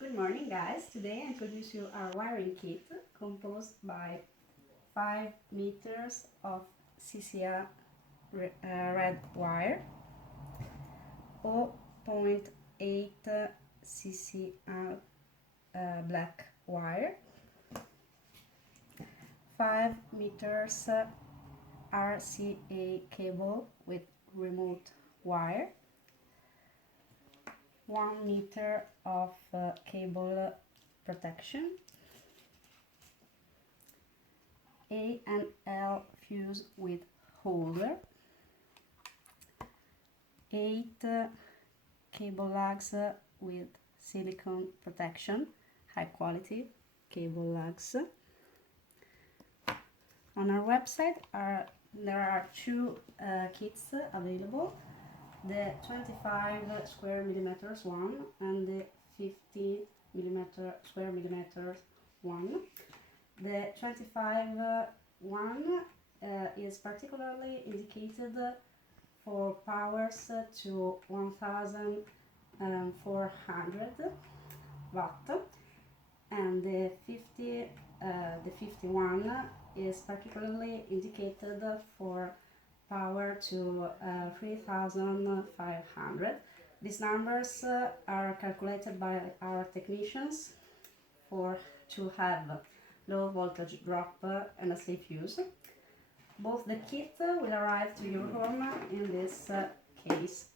Good morning, guys. Today I introduce you our wiring kit composed by 5 meters of CCR red wire, 0.8 CCR black wire, 5 meters RCA cable with remote wire, 1 meter of cable protection, A and L fuse with holder, 8 cable lugs with silicone protection, high quality cable lugs. On our website there are two kits available, the 25 square millimeters one and the 50 square millimeters one. The 25 one is particularly indicated for powers to 1400 watt, and the 51 is particularly indicated for power to 3500. These numbers are calculated by our technicians to have low voltage drop and a safe use. Both the kit will arrive to your home in this case.